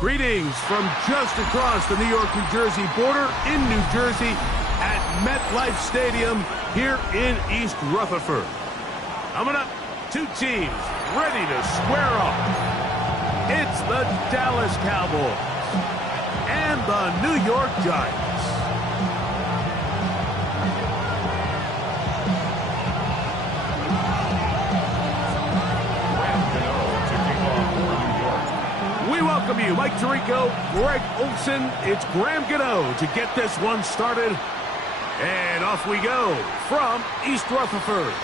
Greetings from just across the New York-New Jersey border in New Jersey at MetLife Stadium here in East Rutherford. Coming up, two teams ready to square off. It's the Dallas Cowboys and the New York Giants. We welcome you, Mike Tirico, Greg Olson. It's Graham Gano to get this one started. And off we go from East Rutherford.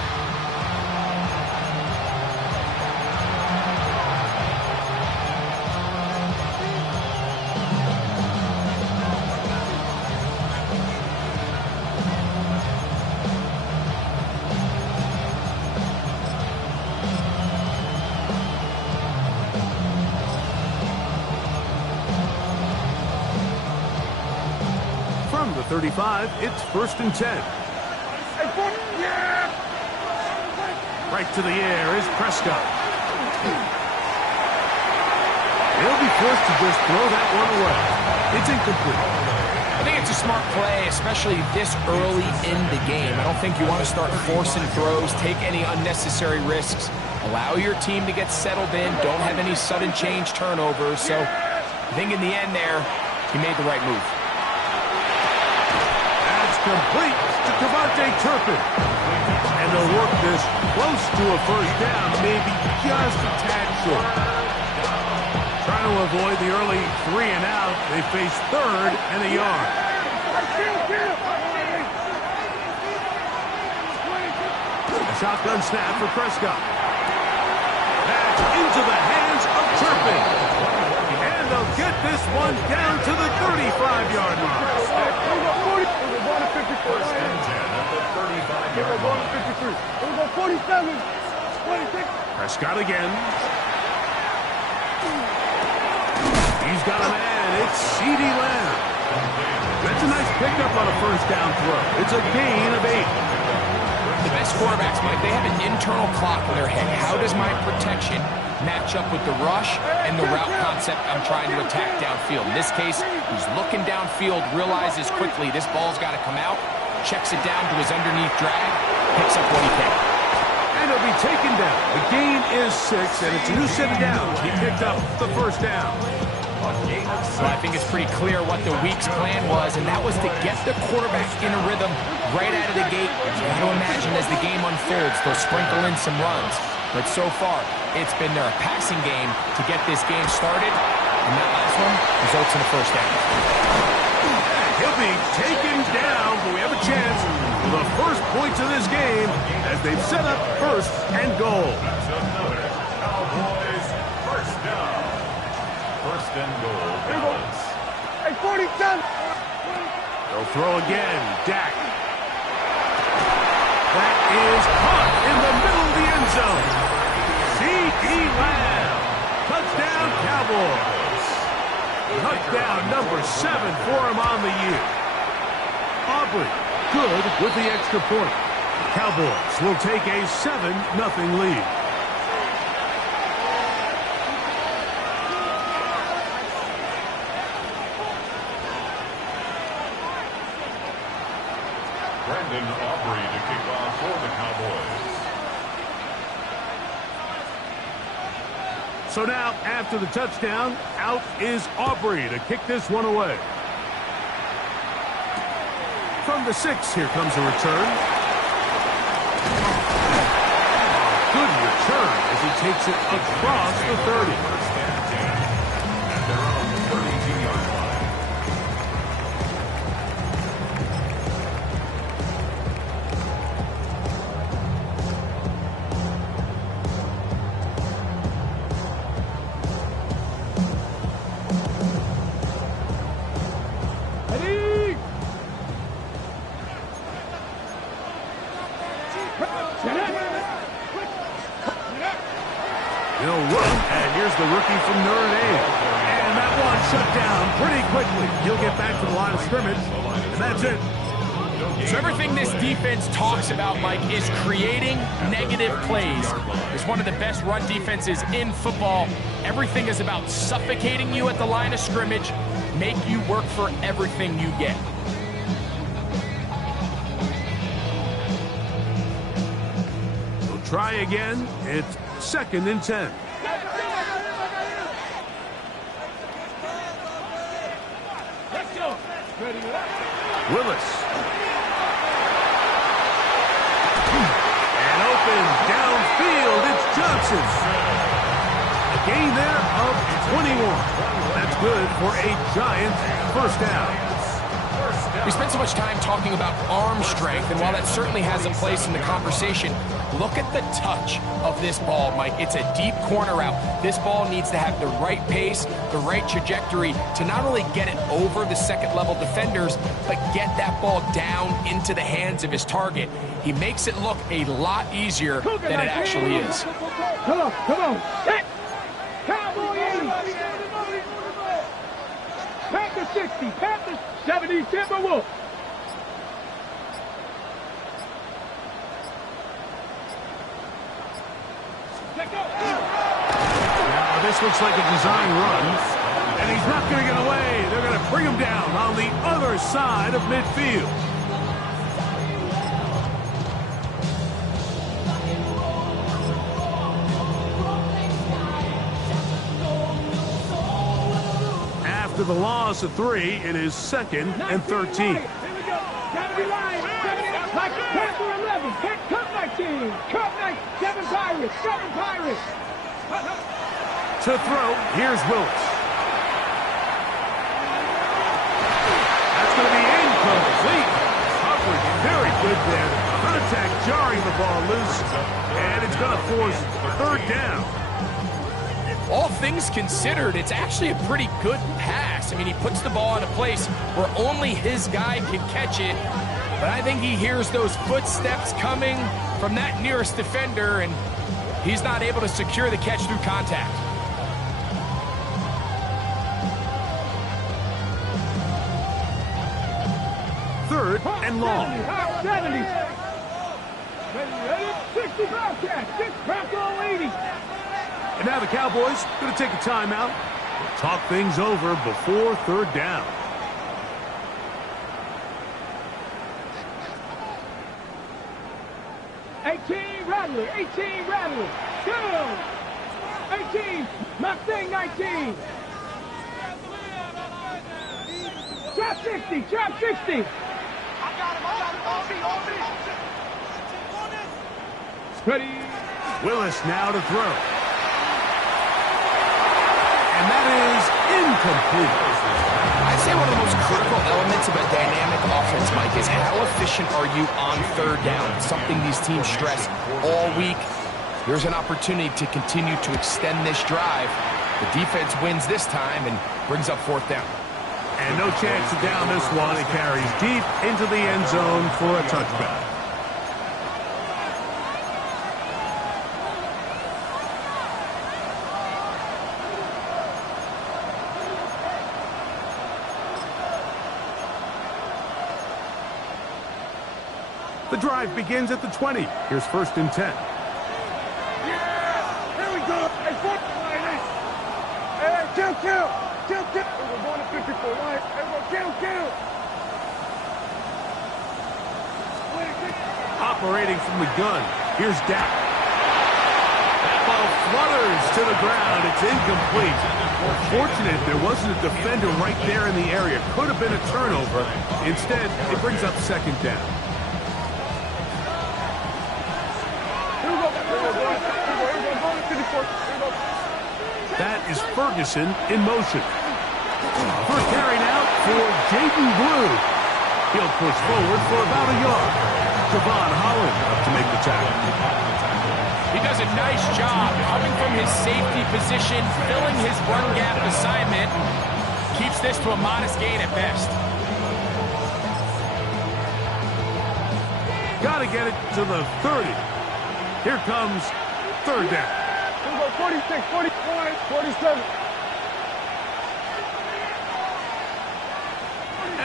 From the 35, it's 1st and 10. Right to the air is Prescott. He'll be forced to just throw that one away. It's incomplete. I think it's a smart play, especially this early in the game. I don't think you want to start forcing throws, take any unnecessary risks. Allow your team to get settled in. Don't have any sudden change turnovers. So I think in the end there, he made the right move. Complete to Devontae Turpin. And they'll work this close to a first down, maybe just a tad short. Trying to avoid the early 3 and out. They face 3rd and a yard. A shotgun snap for Prescott. Back into the hands of Turpin. And they'll get this one down to the 35-yard line. First and 10 at the 35-yard line. 47. 26. Prescott again. He's got a man. It's CeeDee Lamb. That's a nice pickup on a first down throw. It's a gain of 8. The best quarterbacks, Mike, they have an internal clock in their head. How does my protection match up with the rush and the route concept I'm trying to attack downfield? In this case, he's looking downfield, realizes quickly this ball's got to come out, checks it down to his underneath drag, picks up what he can. And he'll be taken down. The gain is 6, and it's a new set of downs. He picked up the first down. Well, I think it's pretty clear what the week's plan was, and that was to get the quarterback in a rhythm right out of the gate. You got to imagine as the game unfolds, they'll sprinkle in some runs. But so far, it's been their passing game to get this game started, and that last one results in a first down. He'll be taken down, but we have a chance for the first points of this game as they've set up 1st and goal. Cowboys first down. 1st and goal. Hey, 47. They'll throw again. Dak. That is caught in the middle of the end zone. CeeDee Lamb. Touchdown, Cowboys. Touchdown number 7 for him on the year. Aubrey, good with the extra point. Cowboys will take a 7-0 lead. Brandon Aubrey to kick off for the Cowboys. So now, after the touchdown, out is Aubrey to kick this one away. From the 6, here comes a return. Good return as he takes it across the 30. First and 10 at their own 32-yard line. He'll run, and here's the rookie from Notre Dame. And that one shut down pretty quickly. He'll get back to the line of scrimmage, and that's it. So everything this defense talks about, Mike, is creating negative plays. It's one of the best run defenses in football. Everything is about suffocating you at the line of scrimmage, make you work for everything you get. We'll try again. It's 2nd and 10. Willis. And open downfield, it's Johnson. A gain there of 21. That's good for a Giants first down. We spent so much time talking about arm strength, and while that certainly has a place in the conversation, look at the touch of this ball, Mike. It's a deep corner route. This ball needs to have the right pace, the right trajectory to not only get it over the second-level defenders, but get that ball down into the hands of his target. He makes it look a lot easier than it actually is. Come on, come on. Cowboy 80. Panther 60, Panther 70, Timberwolves. Now this looks like a design run, and he's not going to get away. They're going to bring him down on the other side of midfield. After the loss of 3, it is 2nd and 13. Here we go. 70 line, 70, like Panther 11, cut 19, cut 9, 7 Pirates, 7 Pirates. To throw, here's Willis. That's going to be incomplete. Coverage very good there. Contact jarring the ball loose, and it's going to force 3rd down. All things considered, it's actually a pretty good pass. I mean, he puts the ball in a place where only his guy can catch it. But I think he hears those footsteps coming from that nearest defender, and he's not able to secure the catch through contact. Third and long. 70. 60 Bobcats, 6 Bronco 80. And now the Cowboys going to take a timeout. Talk things over before 3rd down. Rattler, 18 Rattler, go! 18, Mustang 19. Trap 60, trap 60. Ready. Willis now to throw. And that is incomplete. I'd say one of the most critical elements of a dynamic offense, Mike, is how efficient are you on 3rd down? It's something these teams stress all week. Here's an opportunity to continue to extend this drive. The defense wins this time and brings up 4th down. And no chance to down this one. It carries deep into the end zone for a touchback. The drive begins at the 20. Here's 1st and 10. Yeah! Here we go! Hey, kill! We're going to 54, right? Kill! Operating from the gun. Here's Dak. That ball flutters to the ground. It's incomplete. Fortunate there wasn't a defender right there in the area. Could have been a turnover. Instead, it brings up 2nd down. That is Ferguson in motion. First carry now for Jaden Blue. He'll push forward for about a yard. Javon Holland up to make the tackle. He does a nice job coming from his safety position, filling his run gap assignment. Keeps this to a modest gain at best. Got to get it to the 30. Here comes 3rd down. Here we go, 46, 44, 47.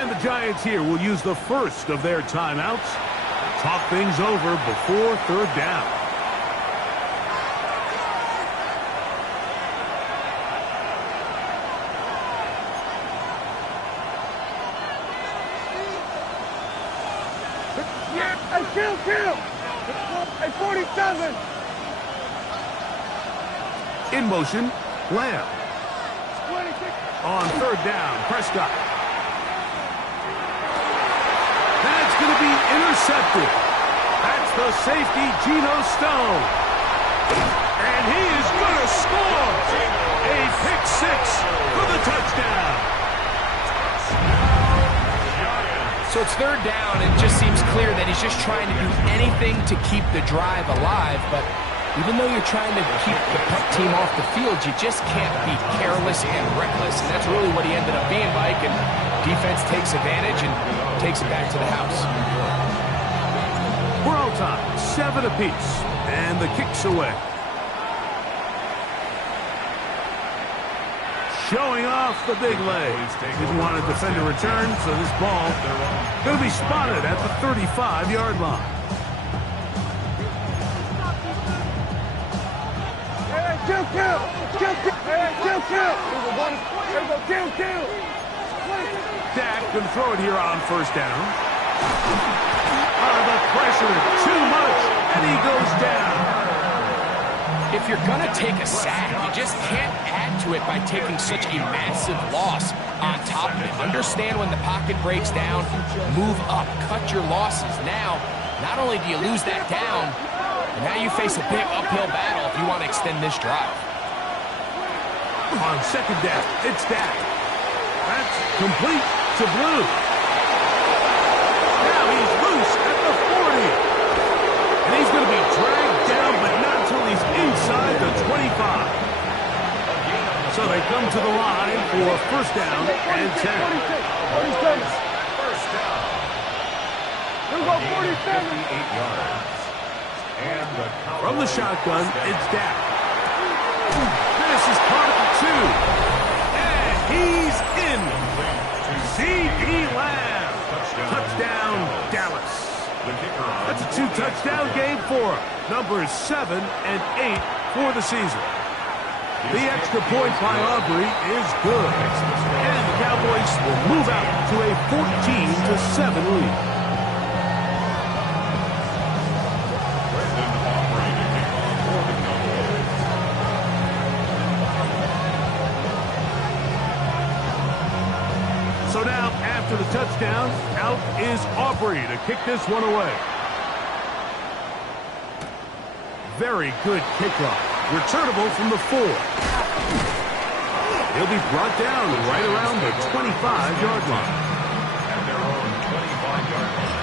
And the Giants here will use the first of their timeouts. Talk things over before third down. Hey, kill! Hey, 47! In motion, Lamb. 26! On third down, Prescott. That's going to be intercepted. That's the safety, Geno Stone. And he is going to score. A pick six for the touchdown. So it's third down, and it just seems clear that he's just trying to do anything to keep the drive alive. But even though you're trying to keep the punt team off the field, you just can't be careless and reckless. And that's really what he ended up being, Mike. And defense takes advantage and takes it back to the house. We're all time, 7 apiece, and the kick's away. Showing off the big leg. Didn't want to defend a return, so this ball going to be spotted at the 35-yard line. Kill! Dak going to throw it here on first down. The pressure, too much, and he goes down. If you're going to take a sack, you just can't add to it by taking such a massive loss on top of it. Understand when the pocket breaks down, move up, cut your losses. Now, not only do you lose that down, but now you face a big uphill battle if you want to extend this drive. On second down, it's Dak. That's complete to Blue. Now he's loose at the 40. And he's going to be dragged down, but not until he's inside the 25. So they come to the line for first down and 10. 47. First down. We'll go 47. 58 yards. And the From the shotgun, it's Dak. This is caught at the 2. And he's in. C.D. Lamb. Touchdown, Dallas. That's a 2-touchdown game for him. Numbers 7 and 8 for the season. The extra point by Aubrey is good. And the Cowboys will move out to a 14-7 lead. So now, after the touchdown, out is Aubrey to kick this one away. Very good kickoff. Returnable from the 4. He'll be brought down right around the 25-yard line. At their own 25-yard line.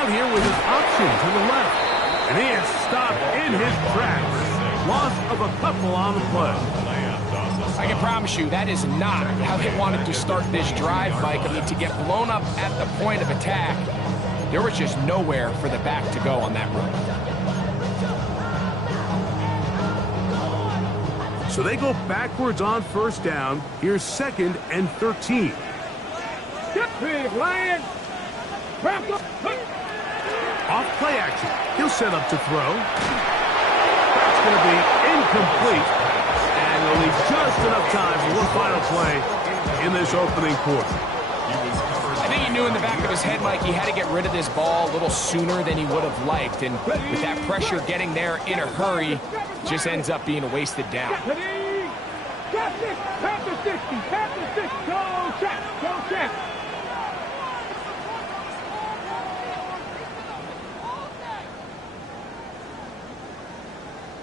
Here with his option to the left. And he is stopped in his tracks. Loss of a couple on the play. I can promise you that is not how they wanted to start this drive, Mike. I mean, to get blown up at the point of attack, there was just nowhere for the back to go on that run. So they go backwards on first down. Here's 2nd and 13. Big Lion. Off play action. He'll set up to throw. That's going to be incomplete. And he'll leave just enough time for one final play in this opening quarter. I think he knew in the back of his head, Mike, he had to get rid of this ball a little sooner than he would have liked. And with that pressure getting there in a hurry, just ends up being a wasted down. Got this. Past the 60. Past the 60. Go check. Go check.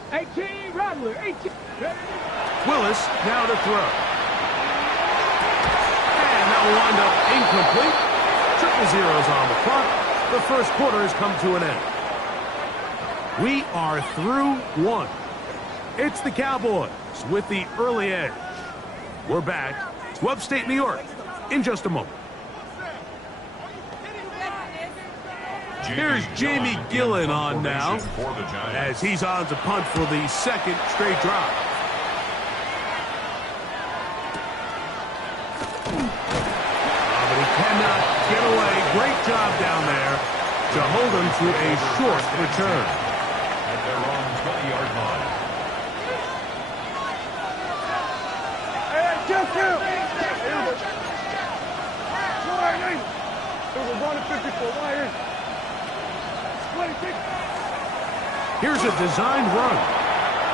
18, Rattler, 18. Willis now to throw. And that will wind up incomplete. 0-0s on the clock. The first quarter has come to an end. We are through one. It's the Cowboys with the early edge. We're back to upstate New York in just a moment. Here's Jamie Gillen on now as he's on to punt for the second straight drive. But he cannot get away. Great job down there to hold him to a short return. At their own 20-yard line. Hey, just him! We're going to 54. Why is? Here's a designed run.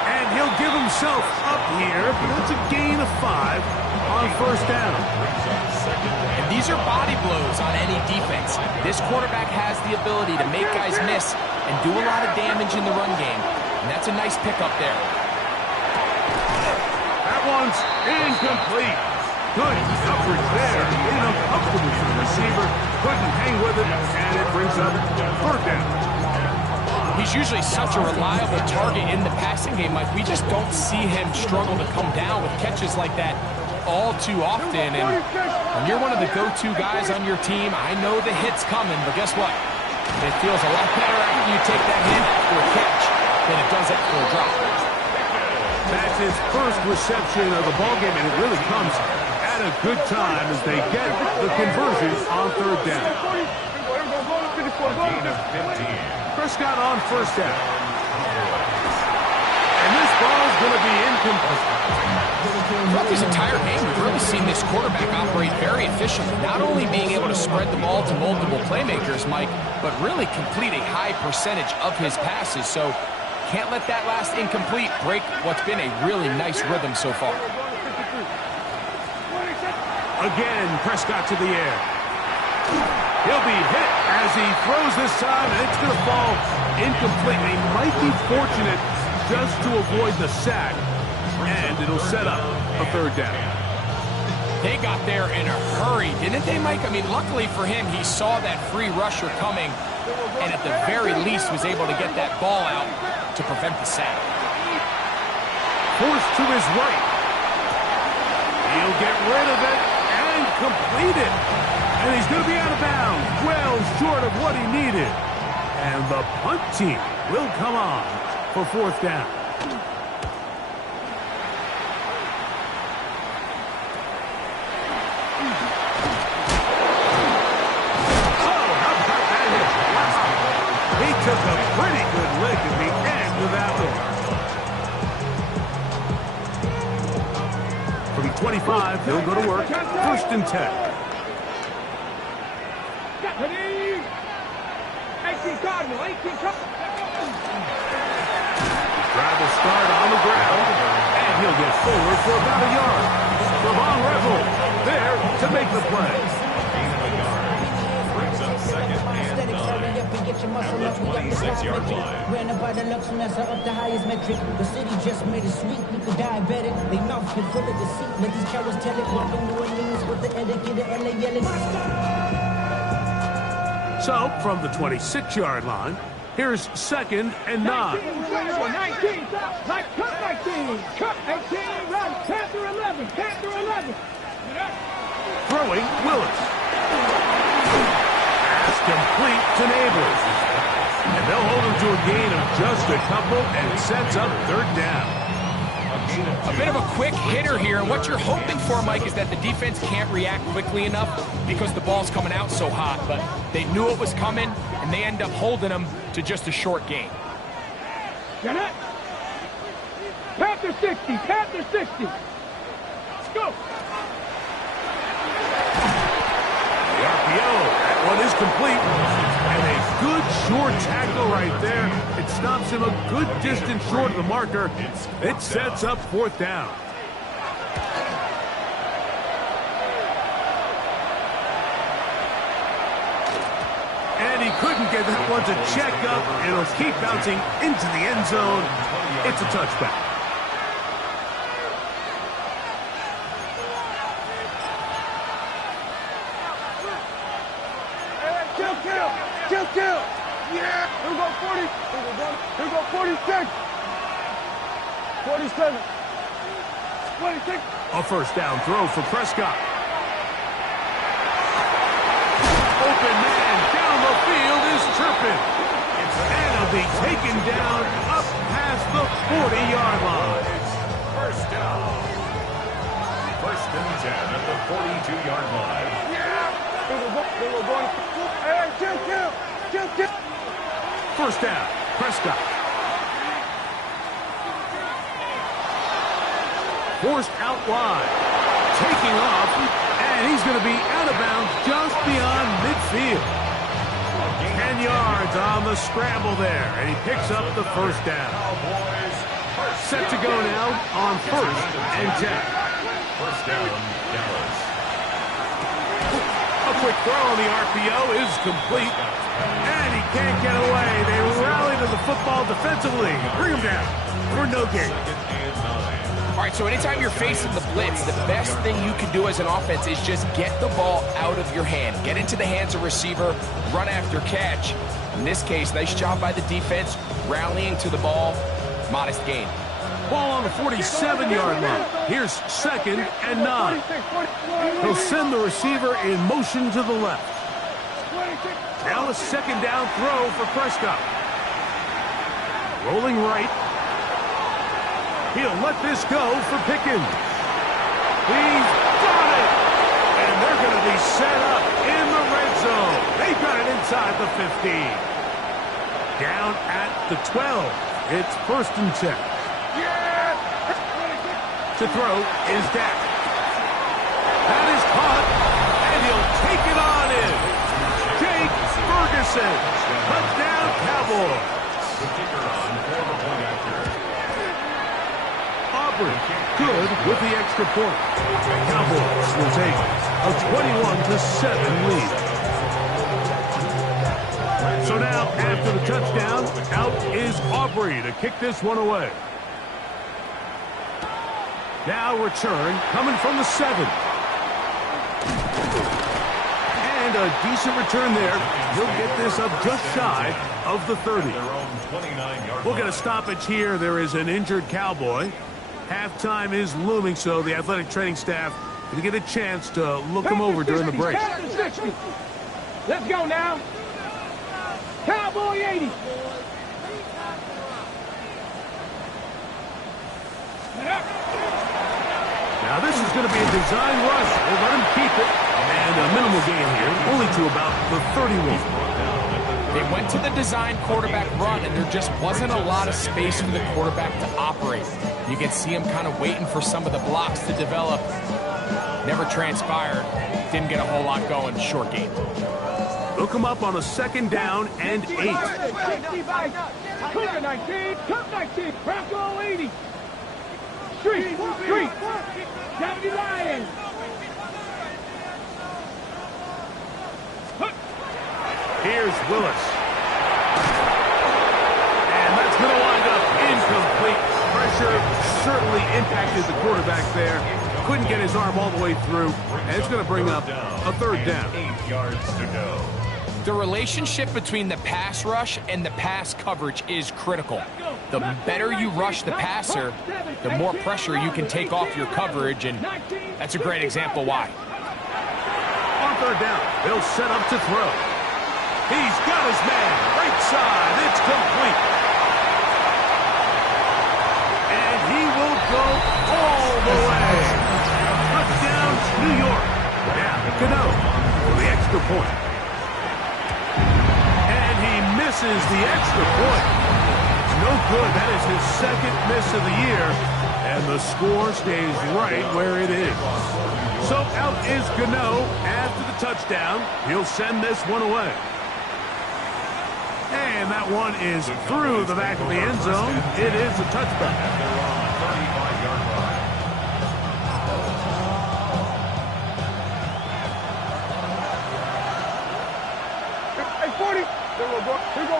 And he'll give himself up here, but it's a gain of 5 on first down. And these are body blows on any defense. This quarterback has the ability to make guys miss and do a lot of damage in the run game. And that's a nice pickup there. That one's incomplete. Good coverage there. Uncomfortable for the receiver. Couldn't hang with it, and it brings up third down. He's usually such a reliable target in the passing game, Mike. We just don't see him struggle to come down with catches like that all too often. And when you're one of the go-to guys on your team, I know the hit's coming, but guess what? It feels a lot better after you take that hit for a catch than it does after a drop. That's his first reception of the ballgame, and it really comes at a good time as they get the conversion on third down. Gain of 15. Prescott on first down. And this ball's going to be incomplete. Throughout this entire game, we've really seen this quarterback operate very efficiently, not only being able to spread the ball to multiple playmakers, Mike, but really complete a high percentage of his passes. So can't let that last incomplete break what's been a really nice rhythm so far. Again, Prescott to the air. He'll be hit as he throws this time, and it's going to fall incomplete. He might be fortunate just to avoid the sack, and it'll set up a third down. They got there in a hurry, didn't they, Mike? I mean, luckily for him, he saw that free rusher coming, and at the very least was able to get that ball out to prevent the sack. Forced to his right. He'll get rid of it and complete it. And he's going to be out of bounds, well short of what he needed. And the punt team will come on for fourth down. Oh, how about that hit? Wow. He took a pretty good lick at the end of that one. From 25, he'll go to work. First and 10. 18 Cardinal, 18 Cardinal. Grab will start on the ground, and he'll get forward for about a yard. Ravon Revel there to make the play. Brings up second and 9 at the 26-yard line. Ran about the luxury, that's up the highest metric. The city just made it sweet, people diabetic. They mouth get full of deceit, let these cowards tell it. Walking New Orleans with the etiquette of LA yelling. So, from the 26-yard line, here's second and 9. 19, like cut 19, cut 18, run, Panther 11, Panther 11. Throwing, Willis. Pass complete to Neighbors. And they'll hold him to a gain of just a couple, and it sets up third down. A bit of a quick hitter here, and what you're hoping for, Mike, is that the defense can't react quickly enough because the ball's coming out so hot, but they knew it was coming, and they end up holding them to just a short gain. Get it? Panther 60, Panther 60. Let's go. The RPO, that one is complete. And a good short tackle right there. It stops him a good distance short of the marker. It sets up fourth down. And he couldn't get that one to check up. It'll keep bouncing into the end zone. It's a touchback. Kill. Yeah. Here we go 40. Here we go 46. 47. 26. A first down throw for Prescott. Open man down the field is Turpin. And he'll be taken down up past the 40-yard line. First down. First and 10 at the 42-yard line. First down, Prescott. Forced out wide. Taking off, and he's going to be out of bounds just beyond midfield. 10 yards on the scramble there, and he picks up the first down. Set to go now on first and 10. First down, Dallas. A quick throw on the RPO is complete, and he can't get away. They rally to the football defensively. Bring him down for no gain. All right, so anytime you're facing the blitz, the best thing you can do as an offense is just get the ball out of your hand. Get into the hands of receiver, run after catch. In this case, nice job by the defense, rallying to the ball. Modest gain. Ball on the 47-yard line. Here's second and 9. He'll send the receiver in motion to the left. Now a second down throw for Prescott. Rolling right. He'll let this go for Pickens. He's got it! And they're going to be set up in the red zone. They've got it inside the 15. Down at the 12. It's first and 10. To throw is Dak. That is caught, and he'll take it on in. Jake Ferguson. Touchdown, Cowboys. The kicker on for the point after. Auburn good with the extra point. Cowboys will take a 21-7 lead. So now, after the touchdown, out is Aubrey to kick this one away. Now return coming from the 7. And a decent return there. He'll get this up just shy of the 30. We'll get a stoppage here. There is an injured Cowboy. Halftime is looming, so the athletic training staff going to get a chance to look him over during the break. Let's go now. Cowboy 80. Now this is going to be a design rush. We'll let him keep it. And a minimal gain here, only to about the 31. They went to the design quarterback run, and there just wasn't a lot of space for the quarterback to operate. You can see him kind of waiting for some of the blocks to develop. Never transpired. Didn't get a whole lot going. Short game. They'll come up on a second down and 8. Clear 19, cut 19, Bronco 80. Street, 70 Lions. Here's Willis. And that's going to wind up incomplete. Pressure certainly impacted the quarterback there. Couldn't get his arm all the way through. And it's going to bring up a third down. 8 yards to go. The relationship between the pass rush and the pass coverage is critical. The better you rush the passer, the more pressure you can take off your coverage, and that's a great example why. On third down, they'll set up to throw. He's got his man. Right side. It's complete. And he will go all the way. Touchdown, New York. Now, Cano for the extra point. And he misses the extra point. It's no good. That is his second miss of the year. And the score stays right where it is. So out is Cano after the touchdown. He'll send this one away. And that one is through the back of the end zone. It is a touchback. They're on the 35-yard line. Hey, 40. Here we go.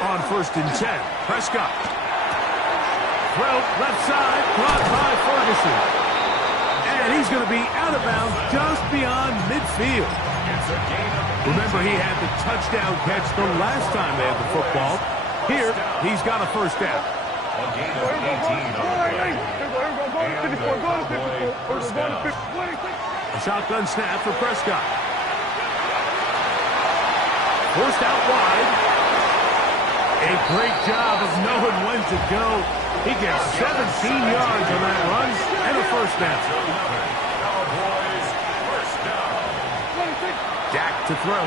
On first and 10, Prescott. Throw left side, caught by Ferguson. And he's going to be out of bounds just beyond midfield. Remember, he had the touchdown catch the last time they had the football. Here, he's got a first down. A gain of 18 on the play. And the Cowboys first down. A shotgun snap for Prescott. Forced out wide. A great job of knowing when to go. He gets 17 yards on that run and a first down. Cowboys first down. Dak to throw.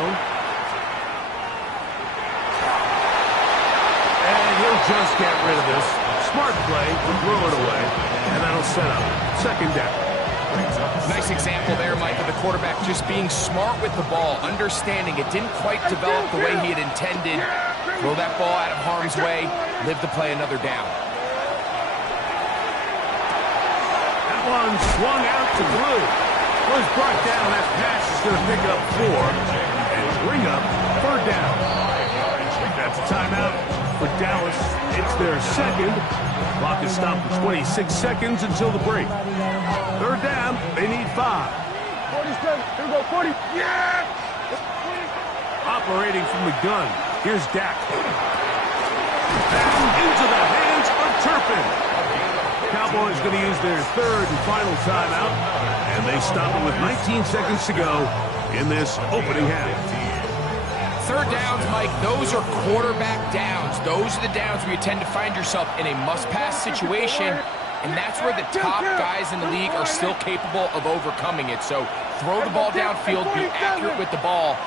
And he'll just get rid of this. Smart play to throw it away. And that'll set up second down. Nice example there, Mike, of the quarterback just being smart with the ball, understanding it didn't quite develop the way he had intended. Throw that ball out of harm's way, live to play another down. That one swung out to Blue. Was brought down. That pass is going to pick up 4 and bring up third down. That's a timeout for Dallas. It's their second. Clock is stopped for 26 seconds until the break. Third down, they need 5. 47. Here we go. 40. Yeah! Operating from the gun. Here's Dak. Pass into the hands of Turpin. Cowboys going to use their third and final timeout. And they stop it with 19 seconds to go in this opening half. Third downs, Mike, those are quarterback downs. Those are the downs where you tend to find yourself in a must-pass situation, and that's where the top guys in the league are still capable of overcoming it. So throw the ball downfield, be accurate with the ball.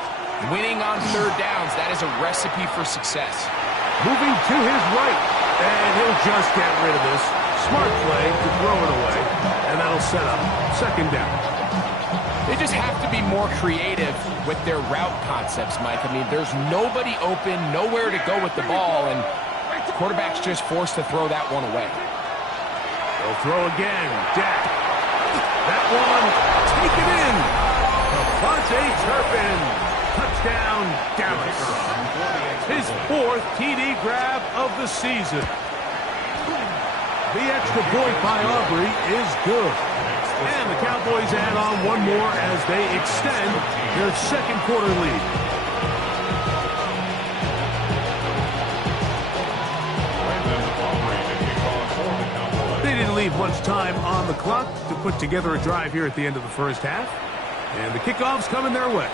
Winning on third downs, that is a recipe for success. Moving to his right, and he'll just get rid of this. Smart play to throw it away, and that'll set up second down. They just have to be more creative with their route concepts, Mike. I mean, there's nobody open, nowhere to go with the ball, and the quarterback's just forced to throw that one away. They'll throw again. Dak. That one, take it in. Devontae Turpin. Touchdown, Dallas. His 4th TD grab of the season. The extra point by Aubrey is good. And the Cowboys add on one more as they extend their second quarter lead. They didn't leave much time on the clock to put together a drive here at the end of the first half. And the kickoff's coming their way.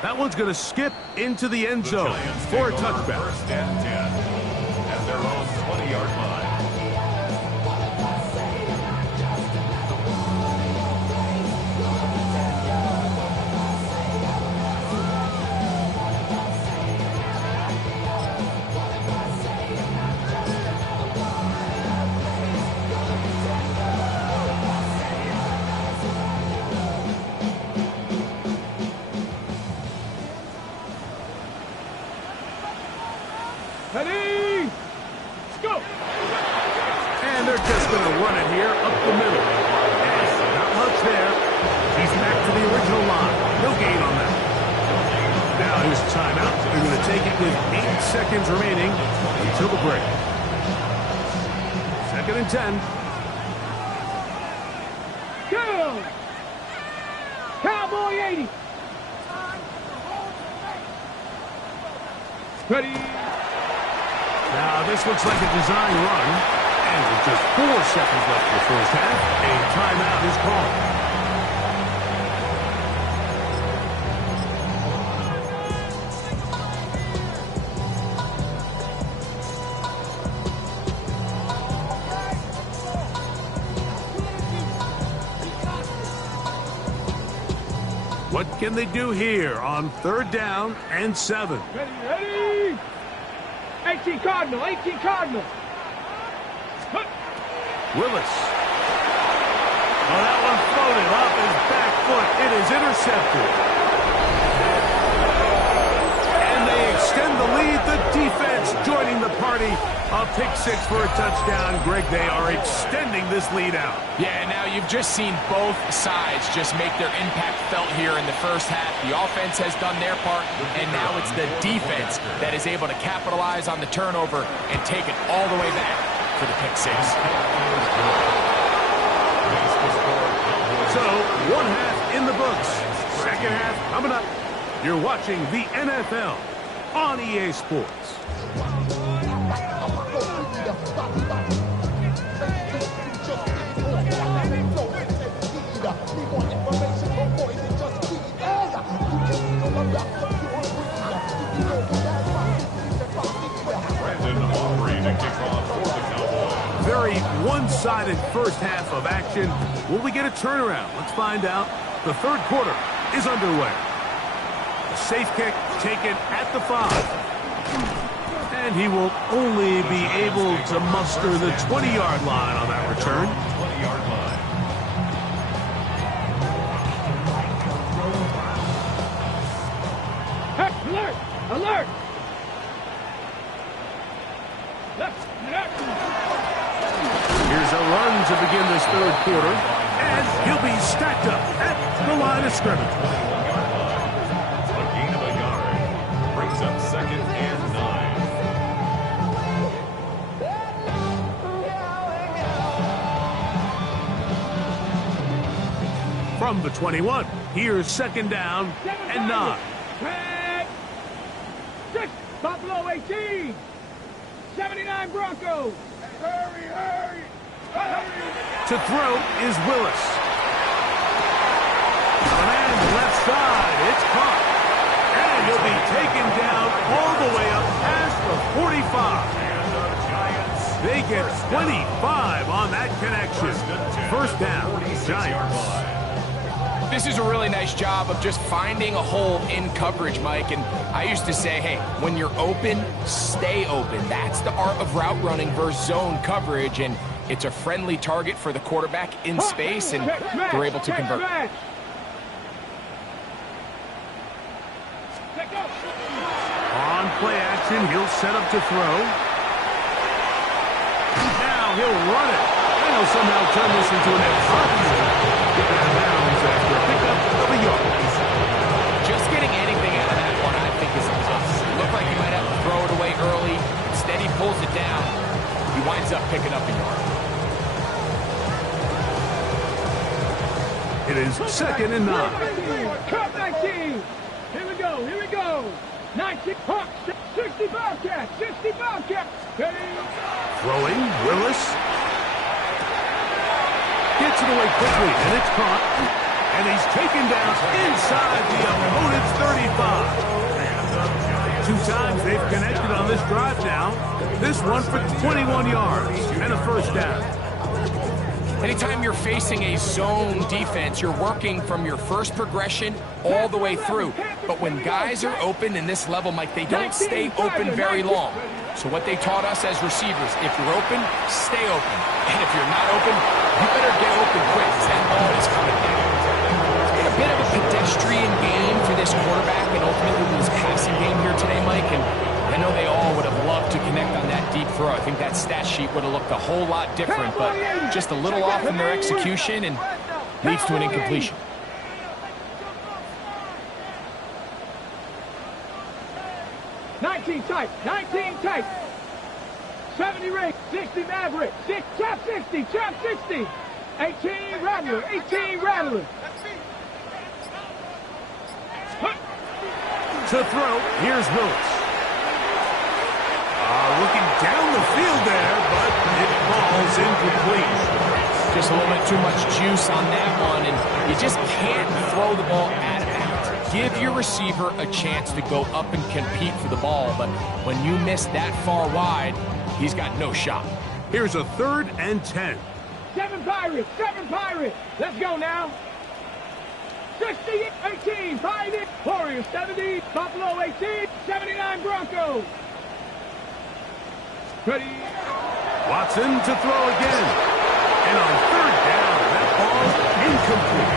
That one's going to skip into the end zone for a touchback. First and 10 at their own 20-yard line. Ready? Let's go. And they're just going to run it here up the middle. And not much there. He's back to the original line. No gain on that. Now here's a timeout. They're going to take it with 8 seconds remaining until the break. Second and 10. Go. Cowboy 80. Ready? Now, this looks like a design run. And with just 4 seconds left in the first half, a timeout is called. What can they do here on third down and 7? Ready? 18 Cardinal, 18 Cardinal. Willis. Oh, that one floated off his back foot. It is intercepted. And they extend the lead. The defense joining the party. A pick 6 for a touchdown. Greg, they are extending this lead out. Yeah, now you've just seen both sides just make their impact felt here in the first half. The offense has done their part, and now it's the defense that is able to capitalize on the turnover and take it all the way back for the pick 6. So, one half in the books. Second half coming up. You're watching the NFL on EA Sports. one-sided first half of action. Will we get a turnaround? Let's find out. The third quarter is underway. A safe kick taken at the 5. And he will only be able to muster the 20-yard line on that return. 20-yard line. Hey, alert! Alert! Here's a run to begin this third quarter, and he'll be stacked up at the line of scrimmage. 21-yard line. A gain of a yard. Brings up second and 9. From the 21, here's second down and 9. Red. 6, Buffalo 18. 79 Broncos. Hurry, hurry, hurry. To throw is Willis. And left side, it's caught. And he'll be taken down all the way up past the 45. And the Giants. They get 25 on that connection. First down, Giants. This is a really nice job of just finding a hole in coverage, Mike. And I used to say, hey, when you're open, stay open. That's the art of route running versus zone coverage. And it's a friendly target for the quarterback in space, and they're able to convert. On play action, he'll set up to throw. Now he'll run it. And he'll somehow turn this into an extra. Get out of bounds after a pickup of a yard. Just getting anything out of that one, I think, is impossible. Looked like he might have to throw it away early. Instead, he pulls it down. He winds up picking up a yard. It is second and 9. Cup 19. Here we go, here we go. 19 Hawks, 60 Bobcats, 60 Bobcats. Throwing, Willis. Gets it away quickly, and it's caught. And he's taken down inside the opponent's 35. 2 times they've connected on this drive now. This one for 21 yards and a first down. Anytime you're facing a zone defense, you're working from your first progression all the way through. But when guys are open in this level, Mike, they don't stay open very long. So what they taught us as receivers, if you're open, stay open. And if you're not open, you better get open quick, because that ball is coming down. It's been a bit of a pedestrian game for this quarterback and ultimately his passing game here today, Mike. And I know they all would have loved to connect on that deep throw. I think that stat sheet would have looked a whole lot different, but just a little off in their execution and leads to an incompletion. Tight, 19 tight. 70 Ring, 60 Maverick, chop 60, chop 60. 18 Rattler, 18 Rattler. To throw, here's Willis. Looking down the field there, but it falls incomplete. Just a little bit too much juice on that one, and you just can't throw the ball out of bounds. Give your receiver a chance to go up and compete for the ball, but when you miss that far wide, he's got no shot. Here's a 3rd and 10. 7 Pirates, 7 Pirates. Let's go now. 60, 18, Pirates. Warriors, 70, Buffalo, 18, 79 Broncos. Ready. Watson to throw again. And on 3rd down, that ball's incomplete.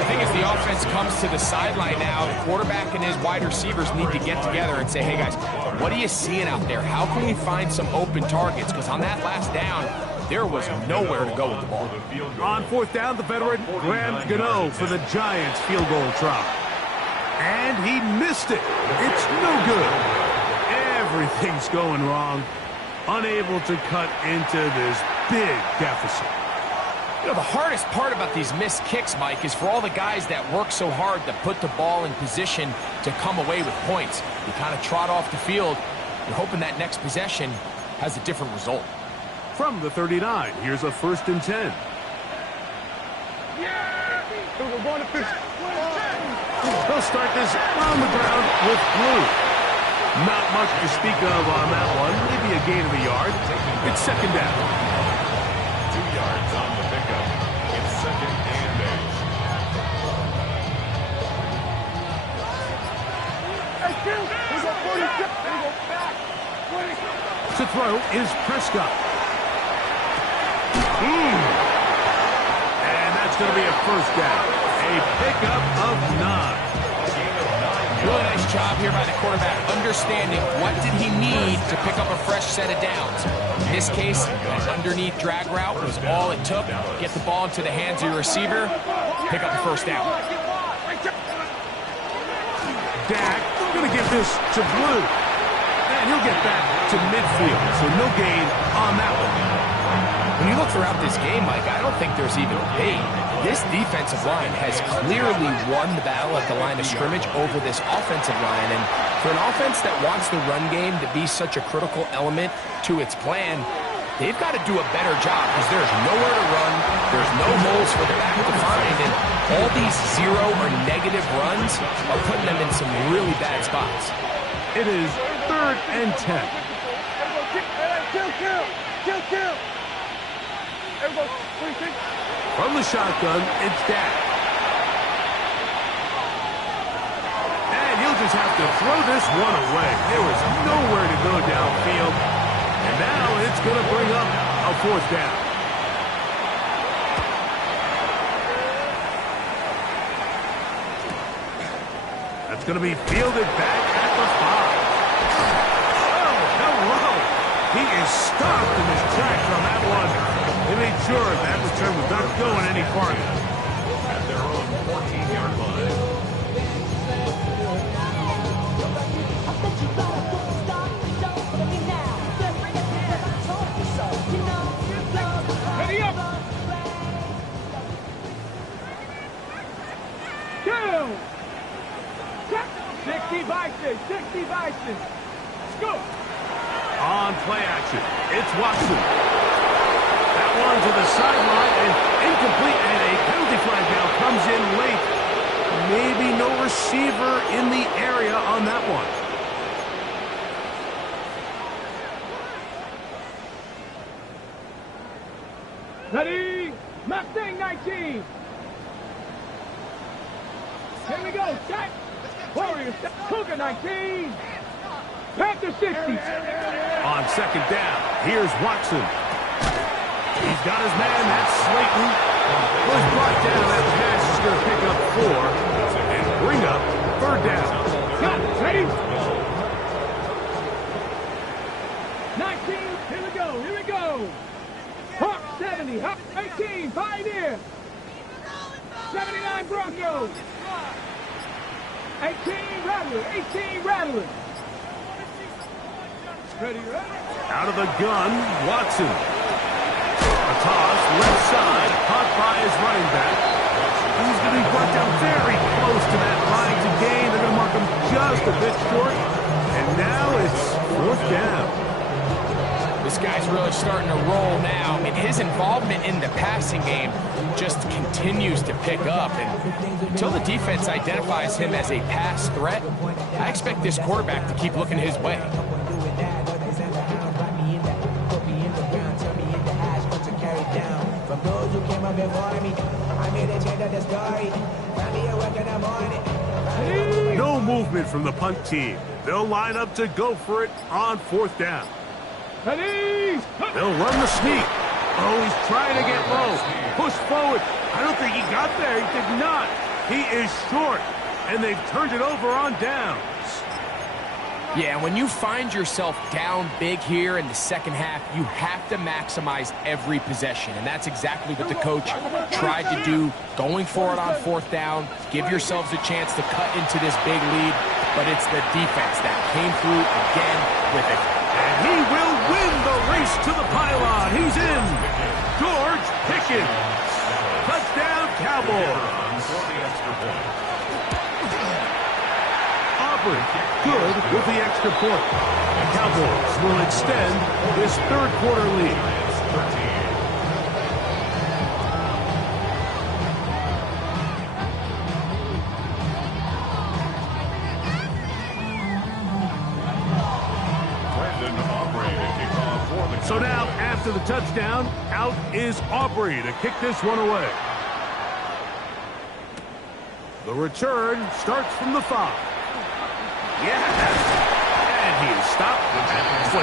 I think as the offense comes to the sideline now, the quarterback and his wide receivers need to get together and say, hey guys, what are you seeing out there? How can we find some open targets? Because on that last down, there was nowhere to go with the ball. On 4th down, the veteran Graham Gano for the Giants field goal try. And he missed it. It's no good. Everything's going wrong. Unable to cut into this big deficit. You know, the hardest part about these missed kicks, Mike, is for all the guys that work so hard to put the ball in position to come away with points. You kind of trot off the field. You're hoping that next possession has a different result. From the 39, here's a 1st and 10. They'll start this on the ground with Blue. Not much to speak of on that one. Maybe a gain of a yard. It's 2nd down. to throw is Prescott. And that's going to be a first down. A pickup of 9. Really nice job here by the quarterback, understanding what did he need to pick up a fresh set of downs. In this case, an underneath drag route was all it took. Get the ball into the hands of your receiver, pick up the first down. Dak going to give this to Blue. And he'll get back to midfield, so no gain on that one. When you look throughout this game, Mike, I don't think there's even a debate. This defensive line has clearly won the battle at the line of scrimmage over this offensive line. And for an offense that wants the run game to be such a critical element to its plan, they've got to do a better job because there's nowhere to run, there's no holes for the back to find, and all these 0 or negative runs are putting them in some really bad spots. It is 3rd and 10. Kill. From the shotgun, it's Dak. And he'll just have to throw this one away. There was nowhere to go downfield. And now it's going to bring up a 4th down. That's going to be fielded back at the 5. Oh, hello. He is stopped in his tracks on that one. They made sure that return was not going any farther. At their own 14-yard line. Ready up. 60 Bison. 60 Bison. Scoop. On play action, it's Watson. That one to the sideline and incomplete, and a penalty flag now comes in late. Maybe no receiver in the area on that one. Ready? Mustang 19. Here we go. Set. Warriors. Cougar 19. Panther 60. On 2nd down, here's Watson. He's got his man, that's Slayton. Was brought down, that pass is going to pick up 4 and bring up 3rd down. Go, ready? 19, here we go. Hawk 70, Hawk 18, Pioneer. 79 Broncos. 18 Rattler. Ready? Out of the gun, Watson. A toss, left side, caught by his running back. He's going to be brought down very close to that line to gain. They're going to mark him just a bit short. And now it's 4th down. This guy's really starting to roll now. I mean, his involvement in the passing game just continues to pick up. And until the defense identifies him as a pass threat, I expect this quarterback to keep looking his way. No movement from the punt team. They'll line up to go for it on 4th down. Ready? They'll run the sneak. Oh, he's trying to get low. Push forward. I don't think he got there. He did not. He is short. And they've turned it over on downs. Yeah, when you find yourself down big here in the second half, you have to maximize every possession. And that's exactly what the coach tried to do, going for it on 4th down. Give yourselves a chance to cut into this big lead. But it's the defense that came through again with it. And he will win the race to the pylon. He's in. George Pickens. Touchdown, Cowboys. Aubrey, good with the extra point. The Cowboys will extend this 3rd quarter lead. So now, after the touchdown, out is Aubrey to kick this one away. The return starts from the 5. Yes! And And he is stopped at 25.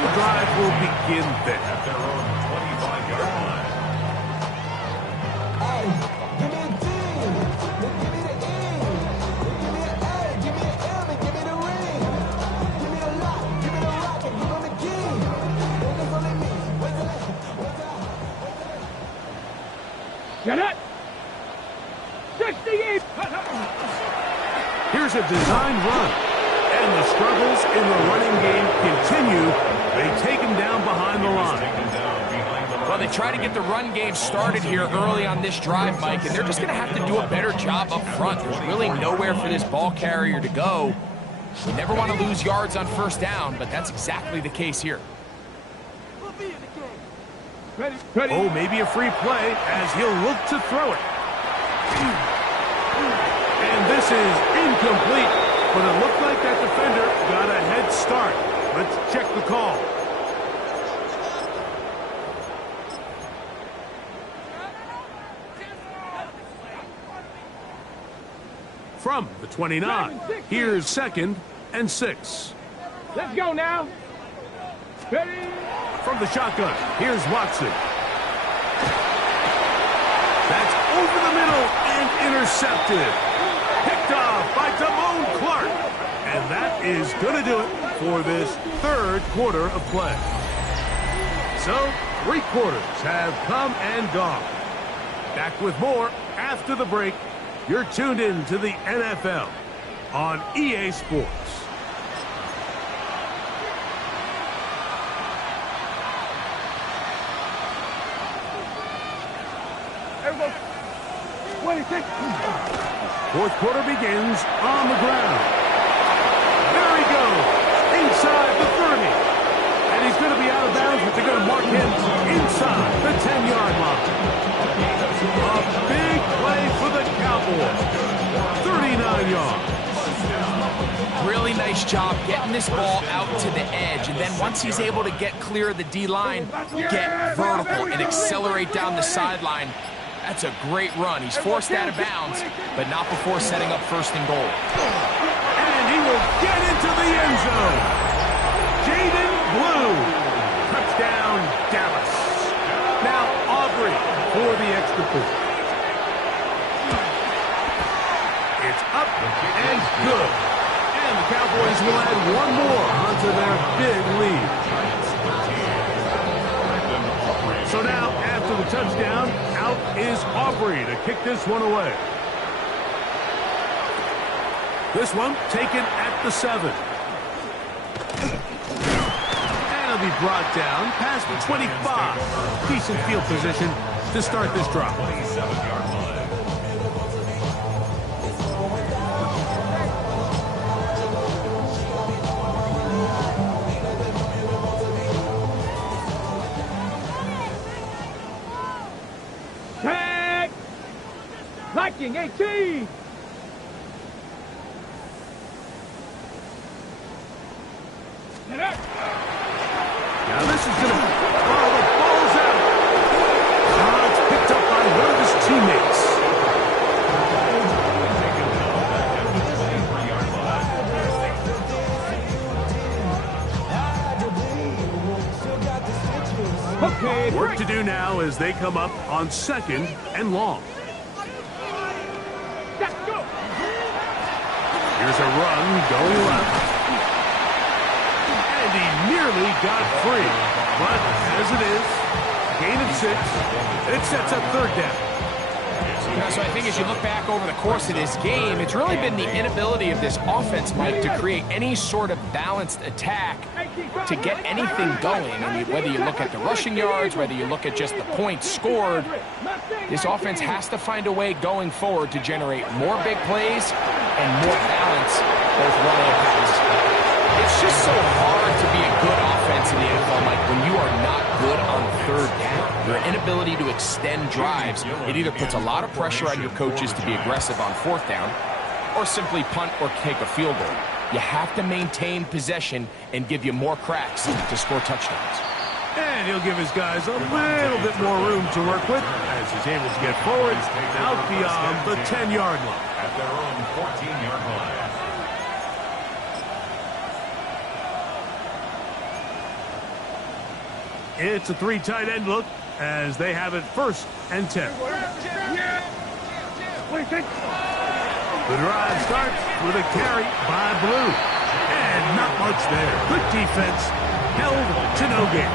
The drive will begin there. At their own 25-yard line. Hey, give me a D. Give me the E. Give me an A. Give me an M and give me the ring. Give me a lock. Give me the rock and give me the key. There's only me. Wait till Get it. 68. Here's a design run. And the struggles in the running game continue. They take him down behind the line. Well, they try to get the run game started here early on this drive, Mike, and they're just going to have to do a better job up front. There's really nowhere for this ball carrier to go. You never want to lose yards on first down, but that's exactly the case here. Ready, ready. Oh, maybe a free play as he'll look to throw it. And this is incomplete, but it looked like that defender got a head start. Let's check the call. From the 29, here's 2nd and 6. Let's go now. Ready. From the shotgun, here's Watson. That's over the middle and intercepted. Picked off by Damone Clark. And that is going to do it for this 3rd quarter of play. So, 3 quarters have come and gone. Back with more after the break. You're tuned in to the NFL on EA Sports. Everybody. 26. 4th quarter begins on the ground. There he goes, inside the 30. And he's going to be out of bounds, but they're going to mark him inside the 10-yard line. A big play for the Cowboys. 39 yards. Really nice job getting this ball out to the edge, and then once he's able to get clear of the D-line, get vertical and accelerate down the sideline. That's a great run. He's forced out of bounds, but not before setting up 1st and goal. And he will get into the end zone. Jaden Blue. Touchdown, Dallas. Now Aubrey for the extra point. It's up and good. And the Cowboys will add one more onto their big lead. So now, after the touchdown, out is Aubrey to kick this one away. This one taken at the 7. And it'll be brought down past the 25. Decent field position to start this drive. 27-yard line. Tag. Viking 18. Get up. Now this is going to... Oh, the ball's out. Oh, it's picked up by one of his teammates. Okay, Work to do now as they come up on 2nd and long. let's go. Here's a run going left. And he nearly got free. But as it is, gain of 6, it sets up 3rd down. You know, so I think as you look back over the course of this game, it's really been the inability of this offense, Mike, to create any sort of balanced attack to get anything going. And whether you look at the rushing yards, whether you look at just the points scored, this offense has to find a way going forward to generate more big plays and more balance, both running and passing. It's just so hard to be a good offense in the NFL, Mike, when you are not good on 3rd down. Your inability to extend drives, it either puts a lot of pressure on your coaches to be aggressive on 4th down or simply punt or take a field goal. You have to maintain possession and give you more cracks to score touchdowns. And he'll give his guys a little bit more room to work with as he's able to get forward out beyond the 10-yard line. At their own 14-yard line. It's a 3 tight end look as they have it 1st and 10. The drive starts with a carry by Blue. And not much there. Good defense. Held to no gain.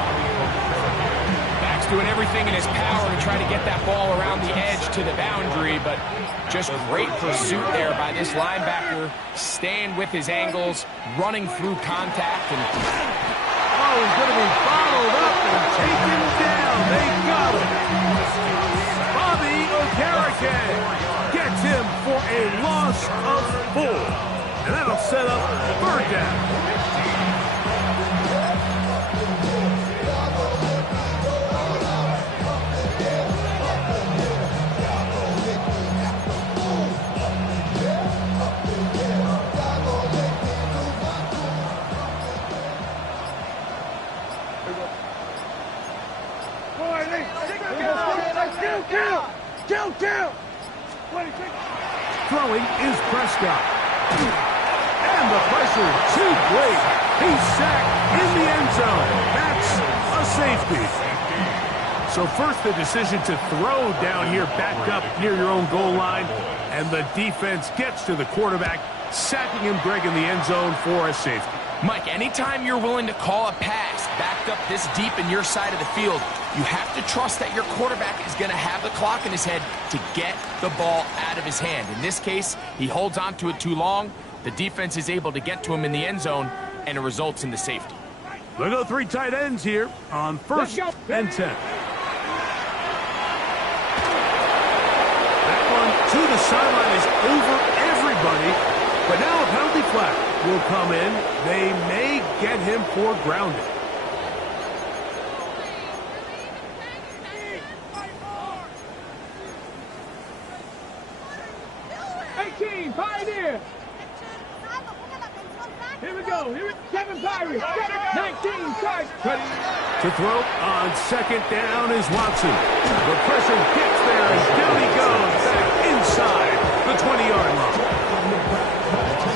Back's doing everything in his power to try to get that ball around the edge to the boundary, but just great pursuit there by this linebacker, staying with his angles, running through contact. And oh, he's going to be followed up and taken down. They got him. Bobby Okereke gets him for a loss of 4. And that'll set up 3rd down. Throwing is Prescott. And the pressure too great. He's sacked in the end zone. That's a safety. So first the decision to throw down here back up near your own goal line. And the defense gets to the quarterback, sacking him, Greg, in the end zone for a safety. Mike, anytime you're willing to call a pass backed up this deep in your side of the field, you have to trust that your quarterback is going to have the clock in his head to get the ball out of his hand. In this case, he holds on to it too long. The defense is able to get to him in the end zone, and it results in the safety. We'll go 3 tight ends here on 1st and 10. That one to the sideline is over everybody, but now a penalty flag will come in. They may get him for grounding. 18, Pioneer. Here we go. 7 Pirates. 19, Sharks. To throw on 2nd down is Watson. The pressure gets there, and down he goes back inside the 20-yard line.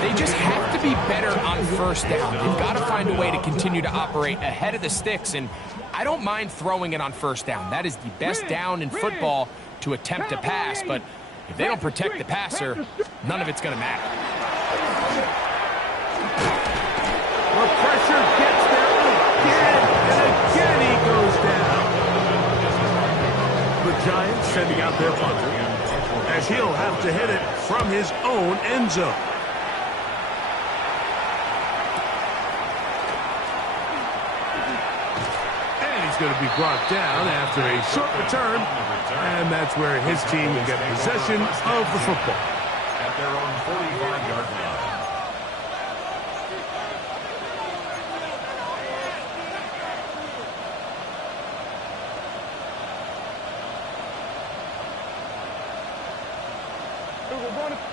They just have to be better on 1st down. They've got to find a way to continue to operate ahead of the sticks, and I don't mind throwing it on 1st down. That is the best down in football to attempt to pass, but if they don't protect the passer, none of it's going to matter. The pressure gets there again, and again he goes down. The Giants sending out their punter, as he'll have to hit it from his own end zone. And he's going to be brought down after a short return, and that's where his team will get possession of the football. At their own 45-yard line.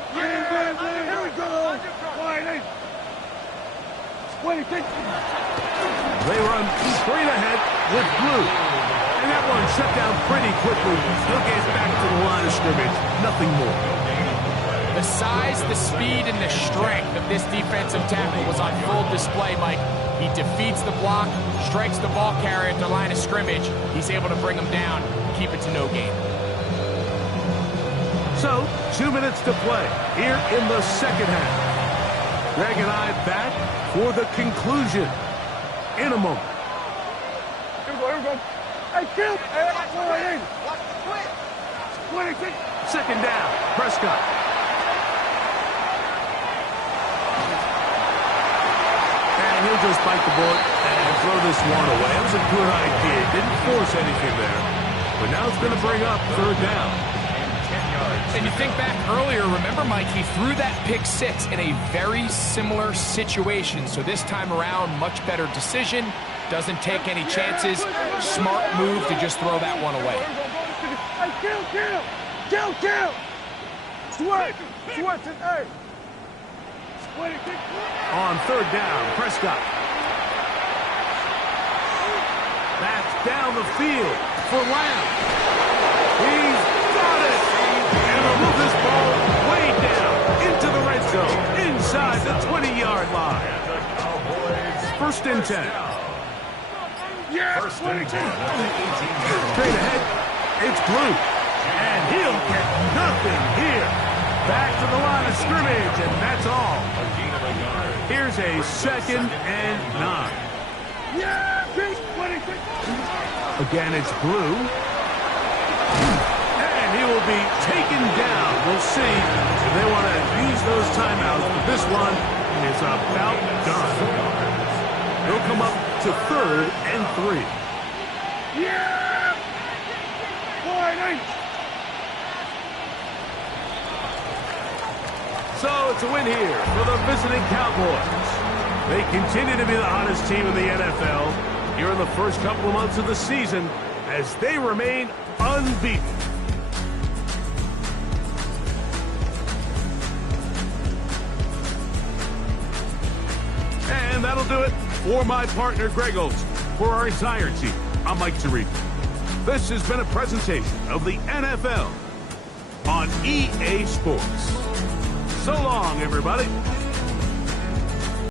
Here we go. They run straight ahead with Blue. And that one shut down pretty quickly. He'll get back to the line of scrimmage. Nothing more. The size, the speed, and the strength of this defensive tackle was on full display, Mike. He defeats the block, strikes the ball carrier at the line of scrimmage. He's able to bring him down, keep it to no gain. So, 2 minutes to play here in the 2nd half. Greg and I back for the conclusion in a moment. Here we go. Hey, kill. Hey, 26. 2nd down, Prescott. And he'll just bite the bullet and throw this one away. It was a good idea. Didn't force anything there. But now it's going to bring up 3rd down. And you think back earlier, remember, Mike, he threw that pick 6 in a very similar situation. So this time around, much better decision. Doesn't take any chances. Smart move to just throw that one away. Kill. Sweat. Hey. On 3rd down, Prescott. That's down the field for Lamb. He's got it. And he'll move this ball way down into the red zone, inside the 20-yard line. 1st and 10. First and 10 at the 18-yard Straight ahead, it's Blue. And he'll get nothing here. Back to the line of scrimmage, and that's all. Here's a 2nd and 9. Again, it's Blue. And he will be taken down. We'll see if they want to use those timeouts, but this one is about done. They'll come up to 3rd and 3. So it's a win here for the visiting Cowboys. They continue to be the hottest team in the NFL here in the first couple of months of the season as they remain unbeaten. And that'll do it for my partner, Greg Olson. For our entire team, I'm Mike Tirico. This has been a presentation of the NFL on EA Sports. So long, everybody.